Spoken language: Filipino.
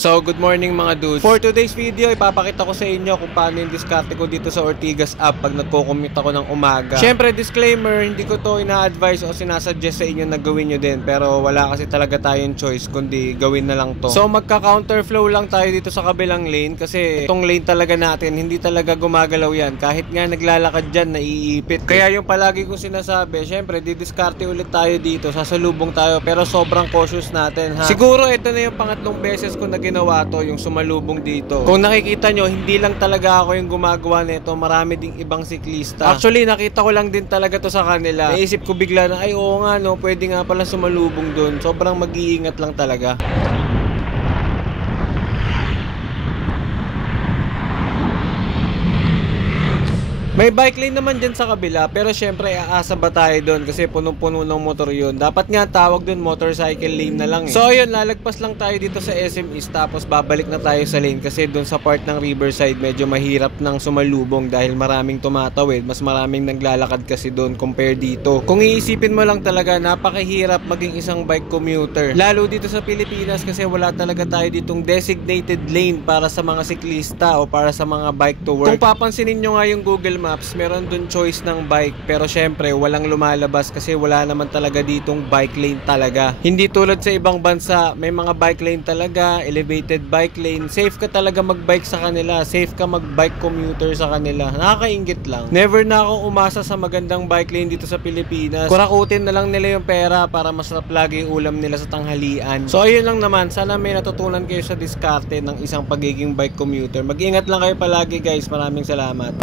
So, good morning mga dudes. For today's video, ipapakita ko sa inyo kung paano yung diskarte ko dito sa Ortigas app pag nagko-commute ako ng umaga. Syempre, disclaimer, hindi ko to ina-advise o sinasuggest sa inyo na gawin nyo din. Pero wala kasi talaga tayong choice kundi gawin na lang to. So, magka-counterflow lang tayo dito sa kabilang lane kasi itong lane talaga natin, hindi talaga gumagalaw yan. Kahit nga naglalakad dyan, naiipit. Kaya yung palagi kong sinasabi, syempre, didiskarte ulit tayo dito, sasalubong tayo, pero sobrang cautious natin ha. Siguro ito na yung pangatlong beses ko na ginawa to, yung sumalubong dito. Kung nakikita nyo, hindi lang talaga ako yung gumagawa nito, marami ding ibang siklista. Actually, nakita ko lang din talaga to sa kanila. Naisip ko bigla na, ay oo nga no, pwede nga pala sumalubong dun. Sobrang mag-iingat lang talaga. May bike lane naman dyan sa kabila, pero syempre aasa ba tayo doon kasi punong-puno ng motor yun. Dapat nga tawag doon motorcycle lane na lang eh. So ayun, lalagpas lang tayo dito sa SM East tapos babalik na tayo sa lane kasi doon sa part ng Riverside medyo mahirap nang sumalubong dahil maraming tumatawid, mas maraming naglalakad kasi doon compare dito. Kung iisipin mo lang talaga, napakahirap maging isang bike commuter. Lalo dito sa Pilipinas kasi wala talaga tayo ditong designated lane para sa mga siklista o para sa mga bike to work. Kung papansinin nyo nga yung Google Maps, meron dun choice ng bike pero syempre walang lumalabas kasi wala naman talaga ditong bike lane talaga. Hindi tulad sa ibang bansa, may mga bike lane talaga, elevated bike lane. Safe ka talaga magbike sa kanila, safe ka magbike commuter sa kanila. Nakakaingit lang. Never na akong umasa sa magandang bike lane dito sa Pilipinas. Kurakutin na lang nila yung pera para masarap lagi yung ulam nila sa tanghalian. So ayun lang naman, sana may natutunan kayo sa diskarte ng isang pagiging bike commuter. Mag-ingat lang kayo palagi guys, maraming salamat.